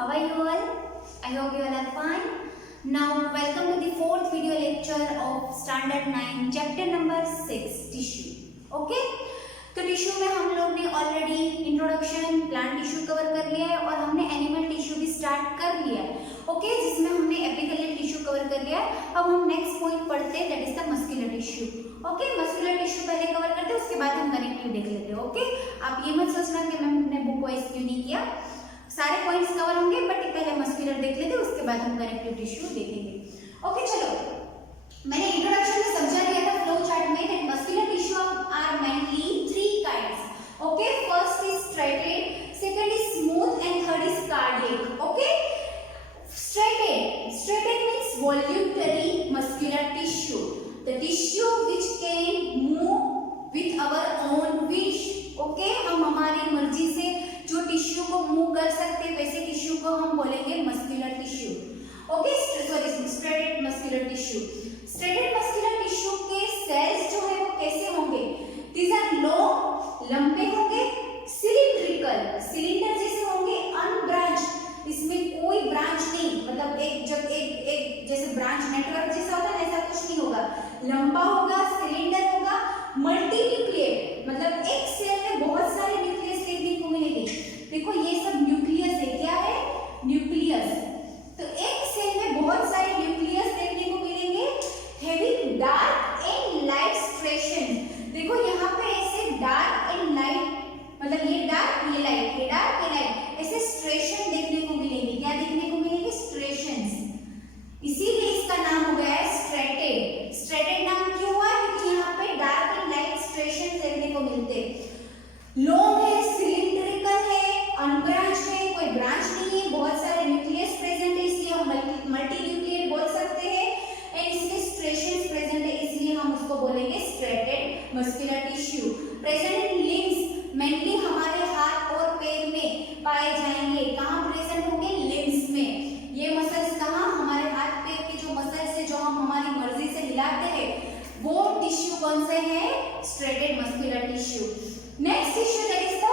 How are you all? I hope you all are fine. Now, welcome to the fourth video lecture of Standard 9, Chapter number 6, Tissue. Okay? तो tissue में हम लोग ने already introduction plant tissue cover कर लिया है और हमने एनिमल टिश्यू भी स्टार्ट कर लिया है. ओके, जिसमें हमने एपिथेलियल टिश्यू कवर कर लिया है. अब हम नेक्स्ट पॉइंट पढ़ते हैं, that is the muscular tissue. Okay, muscular tissue पहले कवर करते हैं, उसके बाद हम कनेक्टिव देख लेते हैं. ओके, आप ये मत सोचना कि मैंने बुक वाइज क्यों नहीं किया, सारे पॉइंट्स कवर होंगे, बट पहले मस्कुलर देख लेते हैं, उसके बाद हम कनेक्टिव टिश्यू देखेंगे. ओके, चलो, मैंने इंट्रोडक्शन में समझा दिया था फ्लो चार्ट में that muscular tissue are mainly three kinds. Okay, first is striated, second is smooth and third is cardiac. Okay, striated means voluntary muscular tissue, the tissue which can move with our own wish. Okay, हम हमारी मर्जी से जो tissue को move कर सकते हैं वैसे टिश्यू को हम बोलेंगे muscular tissue. Okay, sorry, striated muscular tissue. Striated muscular tissue के सेल्स जो है वो कैसे होंगे? दीज आर लॉन्ग, लंबे होंगे, सिलिंड्रिकल, सिलेंडर जैसे होंगे, अनब्रांच्ड, इसमें कोई ब्रांच नहीं, मतलब एक जैसे ब्रांच नेटवर्क जैसा होता है ऐसा कुछ नहीं होगा. लंबा होगा, सिलेंडर होगा, मल्टी न्यूक्लिएट, मतलब एक सेल में बहुत सारे न्यूक्लियस देखने को मिलेंगे. देखो ये सब न्यूक्लियस है, क्या है? न्यूक्लियस. तो एक सेल में बहुत सारे न्यूक्लियस देखने को मिलेंगे, हैविंग डार्क एंड लाइट स्ट्रेशन. देखो यहाँ पे ऐसे डार्क एंड लाइट, मतलब ये डार्क ये लाइट, ये डार्क ये लाइट, ऐसे स्ट्रेशन देखने को मिलेंगे. क्या देखने को मिलेंगे? स्ट्रेशंस. इसीलिए इसका नाम हो गया है स्ट्रेटेड. स्ट्रेटेड नाम क्यों हुआ? क्योंकि यहाँ पे डार्क एंड लाइट स्ट्रेशन देखने को मिलते हैं. लॉन्ग है, सिलिंड्रिकल है, अनब्रांच्ड है, कोई ब्रांच नहीं है, बहुत सारे न्यूक्लियस प्रेजेंट है, इसलिए हम मल्टी न्यूक्लिएट बोल सकते हैं. एंड इसमें स्ट्रेशंस प्रेजेंट है, इसलिए हम उसको बोलेंगे striated muscular tissue. Present in limbs, mainly हमारे हाथ और पैर में पाए जाएंगे. कहाँ प्रेजेंट होंगे? लिम्स में. ये मसल्स कहाँ? हमारे हाथ पैर के जो मसल्स है जो हम हमारी मर्जी से हिलाते हैं वो टिश्यू कौन से हैं? Striated muscular tissue. Next tissue that is the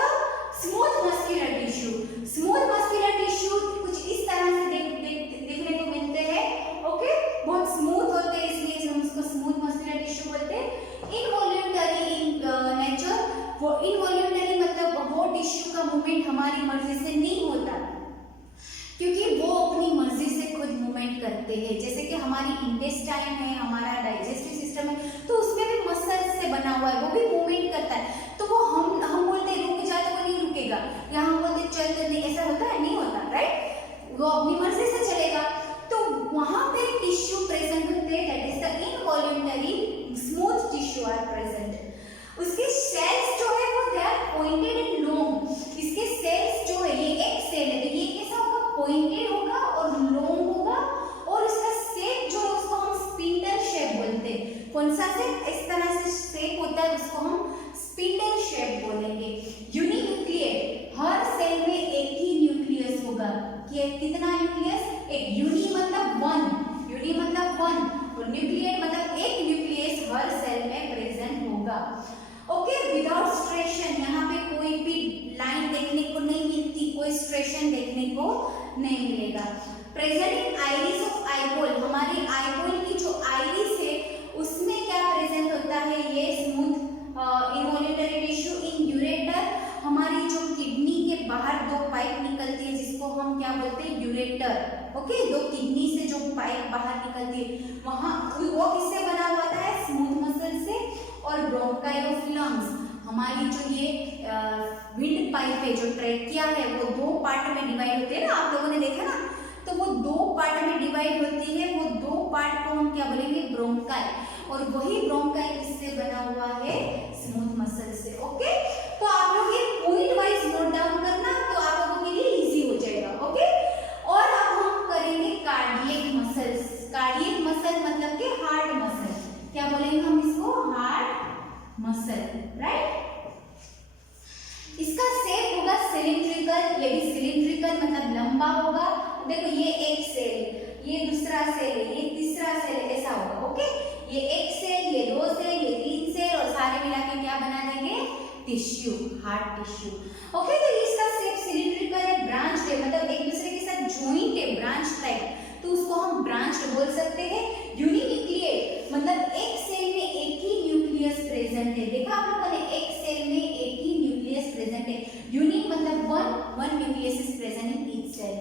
smooth muscular tissue. Smooth muscular tissue कुछ इस तरह से देखने को मिलते हैं. ओके, बहुत स्मूथ होते हैं इसलिए हम उसको स्मूथ मस्कुलर टिश्यू बोलते हैं. इनवॉल्यूंटरी इन नेचर, वो इनवॉल्यूंटरी मतलब वो टिश्यू का मूवमेंट हमारी मर्जी से नहीं होता, क्योंकि वो अपनी मर्जी से खुद मूवमेंट करते हैं. जैसे कि हमारी इंटेस्टाइन है, हमारा डाइजेस्टिव सिस्टम है, तो उसमें भी मसल्स से बना हुआ है, वो भी मूवमेंट करता है. तो वो हम बोलते हैं रुक जा, तो वो नहीं रुकेगा. यहाँ हम बोलते चल तो नहीं, ऐसा होता है? नहीं होता, राइट? वो अपनी मर्जी से चलेगा. तो वहां पे टिश्यू प्रेजेंट होते हैं, that is the involuntary smooth tissue are present. उसके सेल्स जो है वो they are pointed and long. इसके सेल्स जो है, ये एक सेल है तो ये कैसा होगा? पॉइंटेड होगा और लॉन्ग होगा, और इसका शेप जो है उसको हम स्पिंडल शेप बोलते हैं. कौन सा शेप? इस तरह से शेप होता है, उसको हम स्पिंडल शेप बोलेंगे. यूनिन्यूक्लिएट, हर सेल में एक ही न्यूक्लियस होगा. कितना न्यूक्लियस? एक. यूनि मतलब वन, यूनि मतलब वन, और न्यूक्लिएट मतलब एक न्यूक्लियस हर सेल में प्रेजेंट होगा. ओके, विदाउट स्ट्रेशन, यहाँ पे कोई भी लाइन देखने को नहीं मिलती, कोई स्ट्रेशन देखने को नहीं मिलेगा. Present in iris of eyeball, हमारी आईबॉल की जो आइरिस है उसमें क्या प्रेजेंट होता है? ये स्मूथ इनवॉल्यूंटरी टिश्यू. इन यूरेटर, हमारी जो किडनी के बाहर दो पाइप निकलती है जिसको हम क्या बोलते हैं? यूरेटर. ओके, दो किडनी से जो पाइप बाहर निकलती है वहां वो किससे बना हुआ है? स्मूथ मसल से. और ब्रोंकाई ऑफ लंग्स, हमारी जो ये विंड पाइप है, जो ट्रेकिया है, वो दो पार्ट में डिवाइड होती है ना, आप लोगों ने देखा ना, तो वो दो पार्ट में डिवाइड होती है. वो दो पार्ट को हम क्या बोलेंगे? ब्रोंकाई. और वही ब्रोंकाई किससे बना हुआ है? स्मूथ मसल से. ओके, तो आप लोग ये पॉइंट वाइज नोट डाउन करना, तो आप लोगों के लिए इजी हो जाएगा. ओके, और अब हम करेंगे कार्डियक मसल्स. कार्डियक मसल मतलब कि हार्ट मसल. क्या बोलेंगे हम इसको? Heart muscle, right? इसका शेप होगा सिलिंड्रिकल. ये भी सिलिंड्रिकल मतलब लंबा होगा. देखो ये एक सेल, ये दूसरा सेल, ये तीसरा सेल, ऐसा होगा. ओके, ये एक सेल, ये दो सेल, ये तीन सेल, और सारे मिला के क्या बना देंगे? Tissue, heart tissue. ओके, तो इसका शेप सिलिंड्रिकल है, ब्रांच है, मतलब एक दूसरे के साथ one nucleus is present in each cell.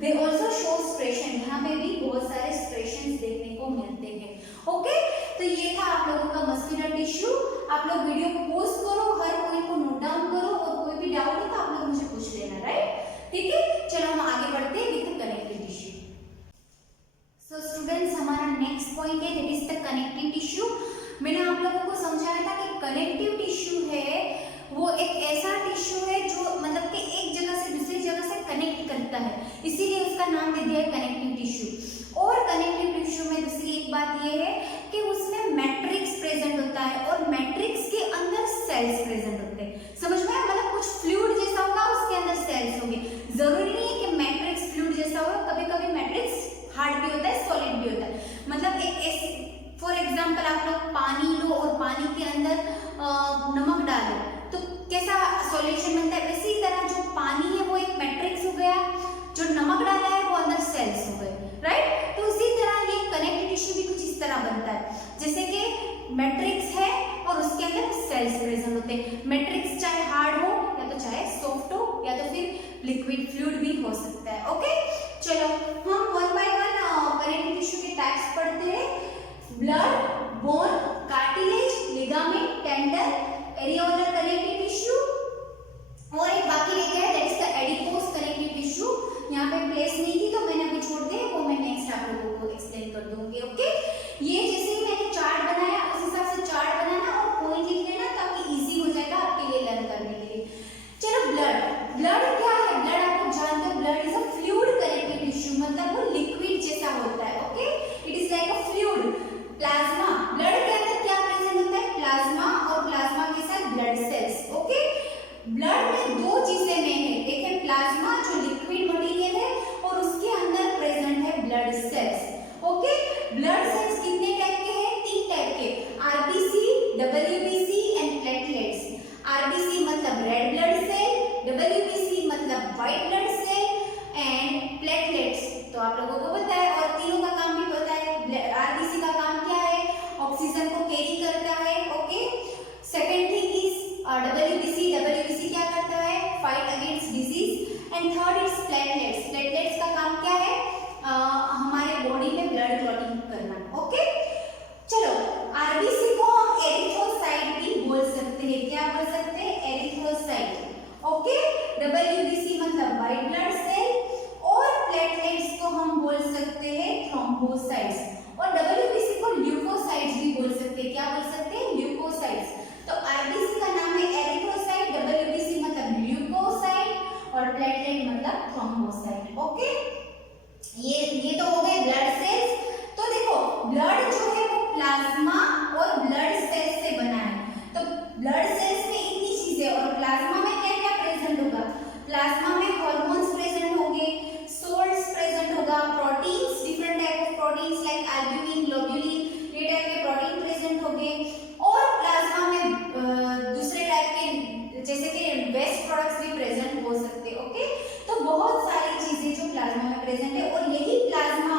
They also show स्ट्रेशन, यहाँ पे भी बहुत सारे स्ट्रेशंस देखने को मिलते हैं. ओके, तो ये था आप लोगों का मस्कुलर टिश्यू. आप लोग वीडियो को पॉज करो, हर पॉइंट को नोट डाउन करो और कोई भी डाउट हो तो आप लोग मुझे पूछ लेना. राइट, ठीक है. चलो हम आगे बढ़ते हैं with connective tissue. So students, हमारा नेक्स्ट पॉइंट है that is the connective tissue. मैंने आप लोगों को समझाया था कि कनेक्टिव टिश्यू है वो एक ऐसा टिश्यू है जो मतलब कि एक जगह से दूसरी जगह से कनेक्ट करता है, इसीलिए उसका नाम दे दिया है कनेक्टिव टिश्यू. और कनेक्टिव टिश्यू में दूसरी एक बात ये है कि उसमें मैट्रिक्स प्रेजेंट होता है और मैट्रिक्स के अंदर सेल्स प्रेजेंट होते हैं. समझ में? मतलब कुछ फ्लूइड जैसा होगा, उसके अंदर सेल्स होंगे. जरूरी नहीं है कि मैट्रिक्स फ्लूइड जैसा हो, कभी कभी मैट्रिक्स हार्ड भी होता है, सॉलिड भी होता है. मतलब एक ऐसे फॉर एग्जाम्पल आप लोग पानी लो और पानी के अंदर नमक डालो तो कैसा सॉल्यूशन बनता है. इसी तरह जो पानी है वो एक मैट्रिक्स हो गया, जो नमक डाला है वो अंदर सेल्स हो गए. राइट, तो उसी तरह ये कनेक्टिव टिश्यू भी कुछ इस तरह बनता है जैसे कि मैट्रिक्स है और उसके अंदर सेल्स प्रेजेंट होते हैं. मैट्रिक्स चाहे हार्ड हो या तो चाहे सॉफ्ट हो या तो फिर लिक्विड फ्लूइड भी हो सकता है. ओके, चलो हम one by one connective tissue के टाइप्स पढ़ते हैं. Blood, bone, cartilage, ligament, tendon, areolar connective tissue और एक बाकी रह गया that is the adipose connective tissue. यहाँ पे प्लेस नहीं थी तो मैंने अभी छोड़ दिया, वो मैं नेक्स्ट आप लोगों को एक्सप्लेन कर दूंगी. ओके, ये जैसे ही मैंने चार्ट बनाया उस हिसाब से चार्ट बनाना और पॉइंट लिख लेना ताकि इजी हो जाएगा आपके लिए लर्न करने के लिए. चलो ब्लड. ब्लड क्या है? ब्लड आप लोग जानते हो, blood is a fluid connective tissue, मतलब वो लिक्विड जैसा होता है. Okay, it is like a fluid. Plasma, blood के अंदर क्या प्रेजेंट होता है? प्लाज्मा, और प्लाज्मा के साथ ब्लड सेल्स. ओके, ब्लड में दो चीजें मेन है, एक है प्लाज्मा जो लिक्विड मटेरियल है और उसके अंदर प्रेजेंट है blood cells. Okay, blood cells कितने टाइप के हैं? 3 टाइप के, RBC, WBC and platelets. RBC मतलब रेड ब्लड सेल, डब्ल्यूबीसी मतलब white blood cell and platelets तो आप लोगों को पता है और तीनों का काम भी पता है. आरबीसी का काम क्या है? ऑक्सीजन को कैरी करता है. Okay, second thing is WBC क्या करता है? Fight against disease. And third is platelets. Platelets का काम क्या है? हमारे बॉडी में ब्लड क्लॉटिंग करना. ओके, चलो आरबीसी को हम एरिथ्रोसाइट भी बोल सकते हैं. क्या बोल सकते हैं? एरिथ्रोसाइट. ओके, डब्ल्यूबीसी मतलब व्हाइट ब्लड सेल और प्लेटलेट्स को हम बोल सकते हैं थ्रोम्बोसाइट्स और डब्ल्यूबीसी को ल्यूकोसाइट्स भी बोल सकते हैं. क्या बोल सकते हैं? ल्यूकोसाइट्स. तो आरबीसी का नाम है एरिथ्रोसाइट, डब्ल्यूबीसी मतलब ल्यूकोसाइट और प्लेटलेट मतलब थ्रोम्बोसाइट. ओके, ये तो हो गए ब्लड सेल्स. तो देखो ब्लड जो है वो प्लाज्मा और ब्लड सेल्स से बना है. तो ब्लड सेल्स में इतनी चीजें और प्लाज्मा में क्या क्या प्रेजेंट होगा? प्लाज्मा में हार्मोन्स प्रेजेंट होंगे, सोल्ट्स प्रेजेंट होगा, proteins, different type of proteins like albumin, globulin, ये टाइप के प्रोटीन प्रेजेंट होंगे. और प्लाज्मा में दूसरे टाइप के जैसे कि वेस्ट प्रोडक्ट्स भी प्रेजेंट हो सकते हैं. ओके, तो बहुत सारी चीजें जो प्लाज्मा में प्रेजेंट है और यही प्लाज्मा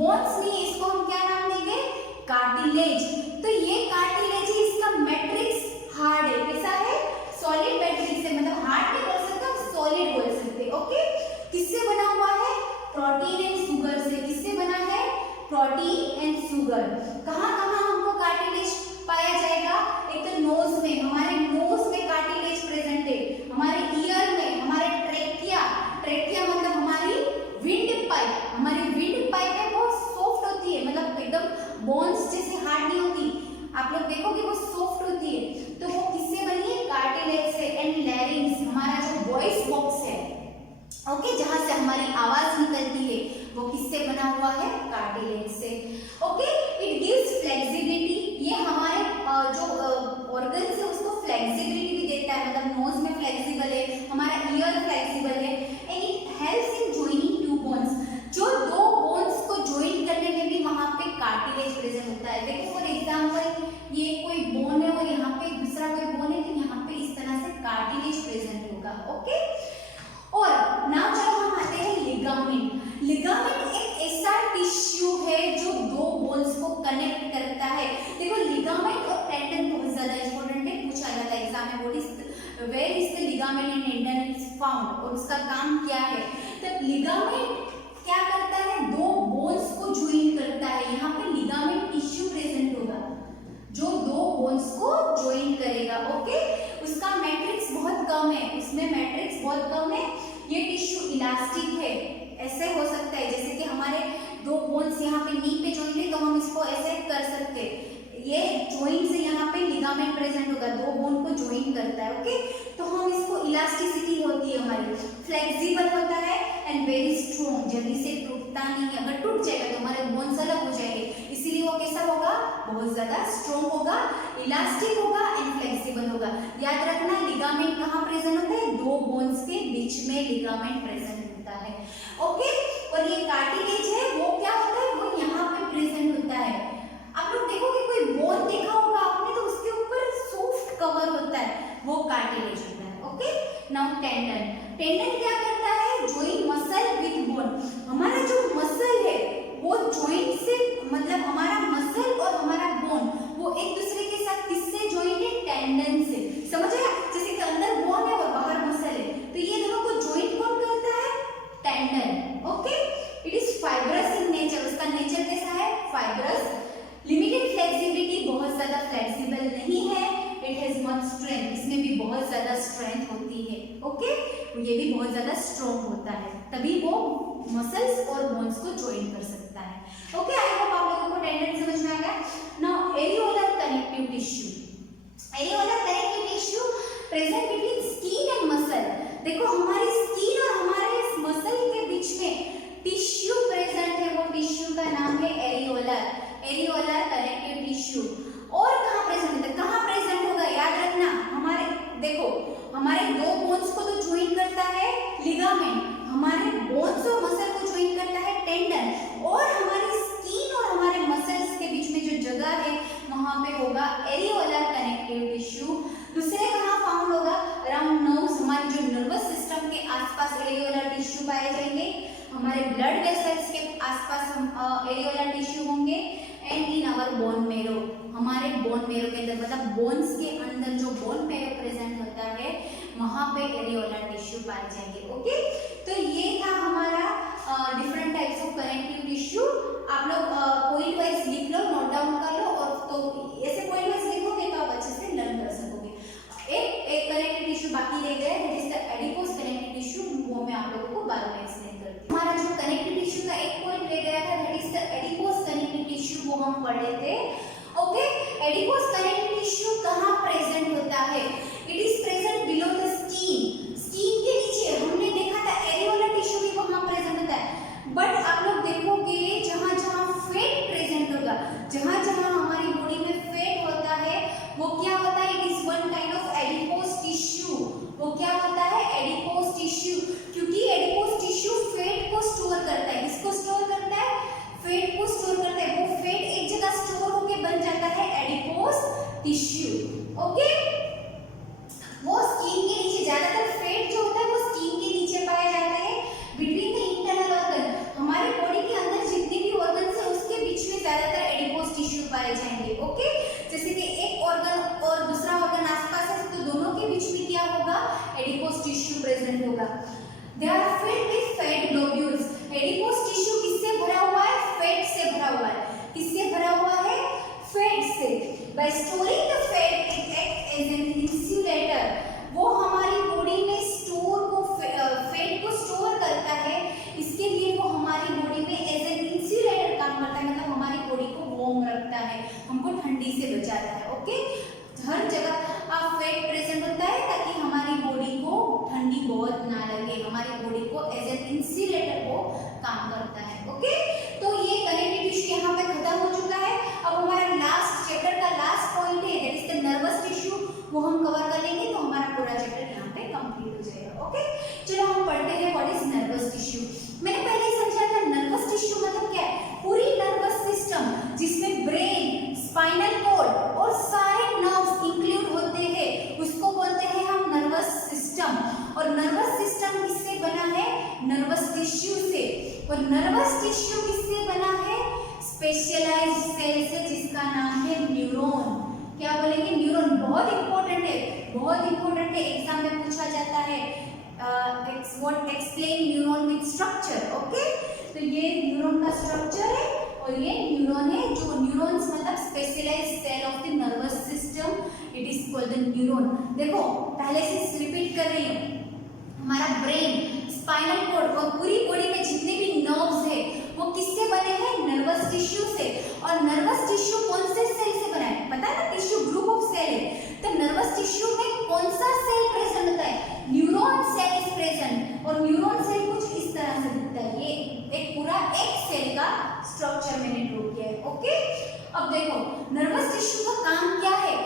बोन्स नहीं, इसको हम क्या नाम देंगे, कार्टिलेज। तो ये कार्टिलेज है, इसका मैट्रिक्स हार्ड है, कैसा है, सॉलिड मैट्रिक्स है, मतलब हार्ड नहीं बोल सकते, सॉलिड बोल सकते। ओके, किससे बना हुआ है, प्रोटीन एंड शुगर से। किससे बना है, प्रोटीन एंड शुगर। कहाँ कहाँ हमको कार्टिलेज पाया जाएगा, एक तो नोज में, हमारे नोज में कार्टिलेज प्रेजेंट है, हमारे ईयर में, हमारे ट्रेकिया, ट्रेकिया मतलब हमारी विंड पाइप, हमारी विंड पाइप है वो सॉफ्ट होती है, मतलब एकदम बोन्स जैसे हार्ड नहीं होती, आप लोग देखोगे वो सॉफ्ट होती है, तो वो किससे बनी है, कार्टिलेज से। एंड लैरिंग्स, हमारा जो वॉइस बॉक्स है, ओके, जहां से हमारी आवाज निकलती है, वो किससे बना हुआ है, कार्टिलेज से। ओके, इट गिव्स फ्लेक्सिबिलिटी, ये हमारे जो ऑर्गन्स है उसको फ्लेक्सिबिलिटी भी देता है, मतलब नोज में फ्लेक्सिबल है, हमारा ईयर फ्लेक्सिबल है। And it helps in joining two bones, जो दो बोन्स को जॉइन करने में भी वहां पे कार्टिलेज प्रेजेंट होता है। देखो फॉर एग्जांपल, ये कोई बोन है और यहाँ पे दूसरा कोई बोन है, तो यहाँ पे इस तरह से कार्टिलेज प्रेजेंट होगा। ओके, और नाउ चलो हम आते हैं लिगामेंट। लिगामेंट एक ऐसा टिश्यू है जो दो बोन्स को कनेक्ट करता है। देखो लिगामेंट और टेंडन बहुत ज्यादा इंपॉर्टेंट है, पूछा जाता है एग्जाम में, what is where is the ligament and tendon is found, और उसका काम क्या है। तो लिगामेंट क्या करता है, दो बोन्स को ज्वाइन करता है। यहाँ पे लिगामेंट टिश्यू प्रेजेंट होगा जो दो बोन्स को ज्वाइन करेगा। ओके, उसका मैट्रिक्स बहुत कम है, उसमें मैट्रिक्स बहुत कम है। ये टिश्यू इलास्टिक है, ऐसे हो सकता है जैसे कि हमारे दो बोन्स यहाँ पे नी पे ज्वाइन है, तो हम इसको ऐसे कर सकते हैं, ये ज्वाइन से यहाँ पे लिगामेंट प्रेजेंट होगा, दो बोन को ज्वाइन करता है। ओके, तो हम इसको इलास्टिसिटी होती है हमारी, फ्लेक्सिबल होता है एंड वेरी स्ट्रॉन्ग, जल्दी से टूटता नहीं है, अगर टूट जाएगा तो हमारे बोन्स अलग हो जाएंगे, इसीलिए वो कैसा होगा, बहुत ज्यादा स्ट्रॉन्ग होगा, इलास्टिक होगा एंड फ्लेक्सिबल होगा। याद रखना लिगामेंट कहाँ प्रेजेंट होता है, दो बोन्स के बीच में लिगामेंट प्रेजेंट होता है। ओके, और ये कार्टिलेज है वो क्या होता है, वो यहाँ पे प्रेजेंट होता है। आप लोग देखोगे कोई बोन देखा होगा आपने, तो उसके ऊपर सॉफ्ट कवर होता है, वो कार्टिलेज होता है। ओके, नाउ टेंडन, टेंडन क्या करता है, जॉइन मसल विद बोन। हमारा जो मसल है वो जॉइंट से, मतलब हमारा मसल और हमारा बोन वो एक दूसरे के साथ किससे जॉइंट है, टेंडन से। समझ आया, जैसे कि अंदर बोन है और बाहर मसल है, तो ये दोनों को जॉइंट कौन करता है, tendon. Okay, it is fibrous in nature, उसका नेचर कैसा है, फाइब्रस। लिमिटेड फ्लेक्सिबिलिटी, बहुत ज्यादा फ्लेक्सिबल नहीं है। इट हैज मच स्ट्रेंथ, इसमें भी बहुत ज्यादा स्ट्रेंथ होती है। ओके, ये भी बहुत ज्यादा स्ट्रॉन्ग होता है, तभी वो मसल्स और बोन्स को ज्वाइन कर सकता है। ओके, आई होप आप लोगों को टेंडन समझ में आ गया। Now areolar connective tissue, areolar connective tissue present between skin and muscle. देखो हमारी स्किन और हमारे मसल के बीच में टिश्यू प्रेजेंट है, वो टिश्यू का नाम है एरियोलर, एरियोलर कनेक्टिव टिश्यू। और कहाँ प्रेजेंट होता है, कहाँ प्रेजेंट होगा, याद रखना, हमारे देखो हमारे दो बोन्स को तो ज्वाइन करता है लिगामेंट, हमारे बोन्स और मसल को ज्वाइन करता है टेंडन, और हमारी स्किन और हमारे मसल्स के बीच में जो जगह है वहां पे होगा एरियोलर कनेक्टिव टिश्यू। दूसरे कहाँ फाउंड होगा, अराउंड नर्व्स, हमारे जो नर्वस सिस्टम के आसपास एरियोलर टिश्यू पाए जाएंगे, हमारे ब्लड वेसल्स के आसपास हम एरियोलर टिश्यू होंगे। And in our bone marrow, हमारे बोन मेरो के अंदर, मतलब बोन्स के अंदर जो बोन मेरो प्रेजेंट होता है वहां पे एरियोलर टिश्यू पाए जाएंगे। ओके, तो ये था हमारा different types of connective tissue. आप लोग पॉइंट वाइज लिख लो, नोट डाउन कर लो, और तो ऐसे पॉइंट वाइज लिखोगे तो आप अच्छे से लर्न कर सकोगे। एक कनेक्टिव टिश्यू बाकी रह गया, that is the adipose connective tissue, वो मैं आप लोगों को बाद में एक्सप्लेन करती हूं। हमारा जो कनेक्टिव टिश्यू का एक पॉइंट रह गया था, that is the adipose connective tissue, वो हम पढ़े थे। ओके, एडिपोज कनेक्टिव टिश्यू कहां प्रेजेंट होता है, it is present below the skin, skin के नीचे। हमने देखा था एरियोलर टिश्यू भी वहां प्रेजेंट होता है, बट आप लोग देखोगे जहां जहां फैट प्रेजेंट होगा, जहां जहां हमारी बॉडी में फैट होता है वो क्या होता है, it is one kind of adipose tissue. वो क्या होता है, एडिपोज टिश्यू, क्योंकि एडिपोज टिश्यू फैट को स्टोर करता है। किसको स्टोर करता है, फैट को स्टोर करता है। वो फैट एक जगह स्टोर होके बन जाता है adipose they are filled with fat globules. Adipose tissue किससे भरा हुआ है? फैट से भरा हुआ है। किससे भरा हुआ है? फैट से। By storing the fat it act as an insulator. वो हमारी बॉडी में फैट को स्टोर करता है, इसके लिए वो हमारी बॉडी में एज एन इंसुलेटर काम करता है, मतलब हमारी बॉडी को वार्म रखता है, हमको ठंडी से बचाता है। ओके, हर जगह फैट प्रेजेंट होता है ताकि हमारी बॉडी को ठंडी बहुत ना लगे, हमारी बॉडी को एज एन इंसुलेटर वो काम करता है। ओके, तो ये कनेक्टिव टिश्यू यहाँ पे खत्म हो चुका है। अब हमारा लास्ट चैप्टर का लास्ट पॉइंट है that is the nervous tissue, वो हम कवर कर लेंगे तो हमारा पूरा चैप्टर यहाँ पे कंप्लीट हो जाएगा। ओके, चलो हम पढ़ते हैं व्हाट इज नर्वस टिश्यू। मैंने पहले ही समझाया था नर्वस टिश्यू मतलब क्या है? पूरी नर्वस सिस्टम जिसमें ब्रेन, स्पाइनल कॉर्ड और सारे नर्व्स इंक्लूड होते हैं, उसको बोलते हैं हम नर्वस सिस्टम। और नर्वस सिस्टम किससे बना है? नर्वस टिश्यू से। और नर्वस टिश्यू किससे बना है? स्पेशलाइज्ड सेल से, जिसका नाम है न्यूरॉन। क्या बोलेंगे? न्यूरॉन। बहुत इंपॉर्टेंट है, बहुत इंपॉर्टेंट है, एग्जाम में पूछा जाता है। What explain neuron with structure. Okay, तो ये न्यूरॉन का स्ट्रक्चर है और ये न्यूरॉन है। जो न्यूरॉन्स मतलब specialized cell of the nervous system, it is called the neuron. देखो पहले से रिपीट कर रही हूँ, हमारा ब्रेन, स्पाइनल कॉर्ड और पूरी बॉडी में जितने भी नर्व्स है वो किससे बने हैं? नर्वस टिश्यू से। और नर्वस टिश्यू कौन से सेल से बना है? पता है ना, टिश्यू ग्रुप ऑफ सेल है। तो नर्वस टिश्यू में कौन सा सेल प्रेजेंट होता है? Neuron cell is present. और न्यूरॉन सेल कुछ इस तरह से दिखता है, ये एक पूरा एक सेल का स्ट्रक्चर मैंने ड्रॉ किया है। ओके, अब देखो नर्वस टिश्यू का काम क्या है?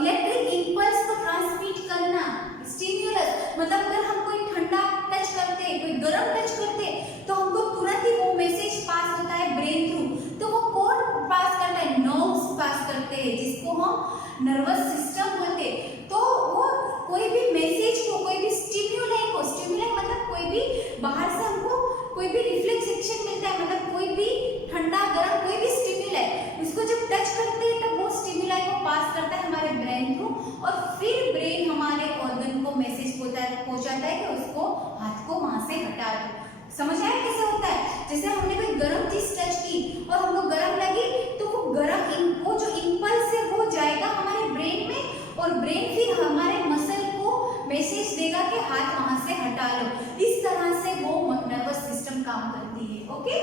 इलेक्ट्रिक इंपल्स को ट्रांसमिट करना, स्टिमुलस, मतलब अगर हम कोई ठंडा टच करते हैं, कोई गर्म टच करते हैं, तो हमको तुरंत ही वो मैसेज पास होता है ब्रेन थ्रू। तो वो कौन पास करता है? नर्व्स पास करते हैं, जिसको हम नर्वस सिस्टम बोलते हैं। तो वो कोई भी मैसेज को, कोई भी स्टिमुलाई को, स्टिमुलाई मतलब कोई भी बाहर से हमको कोई भी रिफ्लेक्स एक्शन मिलता है, मतलब कोई भी ठंडा गर्म कोई भी स्टिमुलाई, उसको जब टच करते हैं तब वो स्टिमुलाई को पास करता है हमारे ब्रेन थ्रू, और फिर ब्रेन हमारे ऑर्गन को मैसेज पहुंचाता है कि उसको हाथ को वहां से हटा दो। समझ आया कैसे होता है? जैसे हमने कोई गर्म चीज टच की और हमको गर्म लगी, तो वो गर्म वो जो इंपल्स है वो जाएगा हमारे ब्रेन में, और ब्रेन फिर हमारे मसल को मैसेज देगा कि हाथ वहां से हटा लो। इस तरह से वो नर्वस सिस्टम काम करती है। ओके,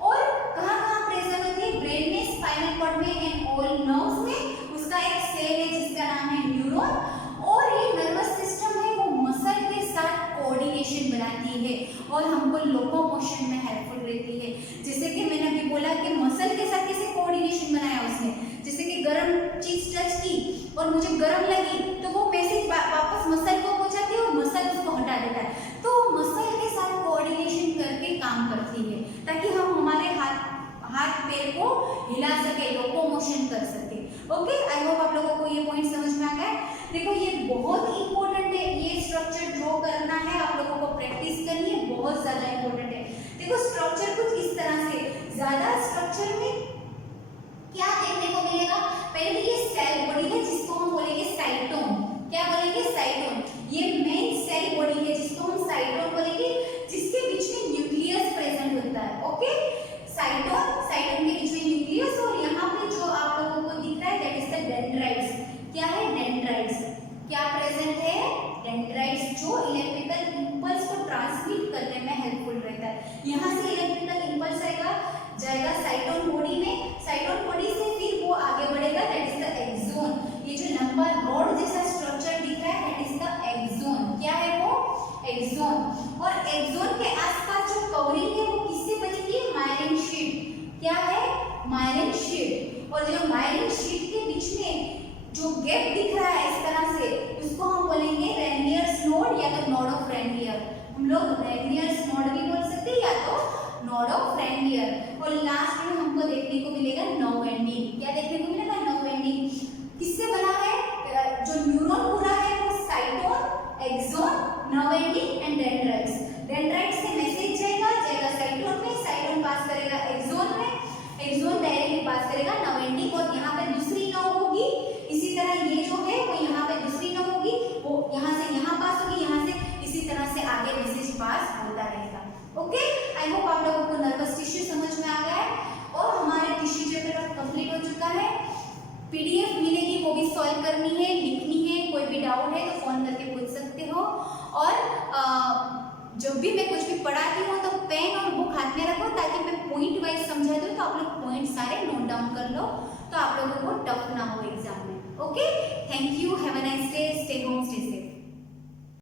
और कहाँ प्रेजेंट होती है? ब्रेन में, स्पाइनल कॉर्ड में एंड ऑल नर्व्स में। उसका एक सेल है जिसका नाम है न्यूरॉन। और ये नर्वस सिस्टम है वो मसल के साथ कोऑर्डिनेशन बनाती है और हमको लोकोमोशन में हेल्पफुल रहती है। जैसे कि मैंने अभी बोला कि मसल के साथ कैसे कोऑर्डिनेशन बनाया उसने, जैसे कि गर्म चीज टच की और मुझे गर्म लगी, तो वो मैसेज वापस मसल को पहुंचाती है और मसल उसको हटा देता है। तो मसल के साथ कोऑर्डिनेशन करके काम करती है ताकि हम हमारे हाथ पैर को हिला सके, लोकोमोशन कर सके। ओके, आई होप आप लोगों को ये पॉइंट समझ में आ गया। देखो ये बहुत इंपॉर्टेंट है, ये स्ट्रक्चर ड्रॉ करना है, आप लोगों को प्रैक्टिस करनी है, बहुत ज्यादा इंपॉर्टेंट है। देखो स्ट्रक्चर कुछ इस तरह से, ज्यादा स्ट्रक्चर में क्या देखने को मिलेगा? पहले ये सेल बॉडी है जिसको हम बोलेंगे साइटोन। क्या बोलेंगे? साइटोन। ये मेन सेल बॉडी है जिसको हम साइटोन बोलेंगे, जिसके बीच में न्यूक्लियस प्रेजेंट होता है। ओके, साइटोन के बीच में न्यूक्लियस, और यहाँ पे जो आप लोगों को दिख रहा है दैट इज द डेंड्राइट्स। क्या है? डेंड्राइट्स। क्या प्रेजेंट है? डेंड्राइट्स, जो इलेक्ट्रिकल इंपल्स को ट्रांसमिट करने में हेल्पफुल रहता है। यहाँ से इलेक्ट्रिकल इंपल्स जाएगा साइटोन बॉडी में, साइटोन बॉडी से फिर वो आगे बढ़ेगा दैट इज द एक्सोन। ये जो लंबा रॉड जैसा स्ट्रक्चर दिख रहा है दैट इज द एक्सोन। क्या है वो? एक्सोन। और एक्सोन के आसपास जो कवरिंग है वो किससे बनी हुई है? Myelin sheet. क्या है? Myelin sheet. और जो मायलिन शीट के बीच में जो गैप दिख रहा है इस तरह से, उसको हम बोलेंगे रेनियर्स नोड या तो नोड ऑफ रेनियर। हम लोग रेनियर्स नोड भी बोल सकते हैं या तो नोड ऑफ रेनियर। और लास्ट में हमको देखने को मिलेगा नर्व एंडिंग। क्या देखने को मिलेगा? Nerve ending. किससे बना है? जो न्यूरॉन पूरा है वो cyton, axon, nerve ending and dendrites. Dendrites से मैसेज जाएगा साइटोन में, साइटोन पास करेगा एक्सोन में, एक्सोन डायरेक्टली पास करेगा नर्व एंडिंग, और यहाँ पे दूसरी नर्व होगी। इसी तरह ये जो है वो यहाँ पे दूसरी नर्व होगी, वो यहाँ से यहाँ पास होगी, यहाँ से इसी तरह से आगे मैसेज आप लोग पॉइंट सारे नोट डाउन कर लो, तो आप लोगों को टफ ना हो एग्जाम में। Okay, thank you.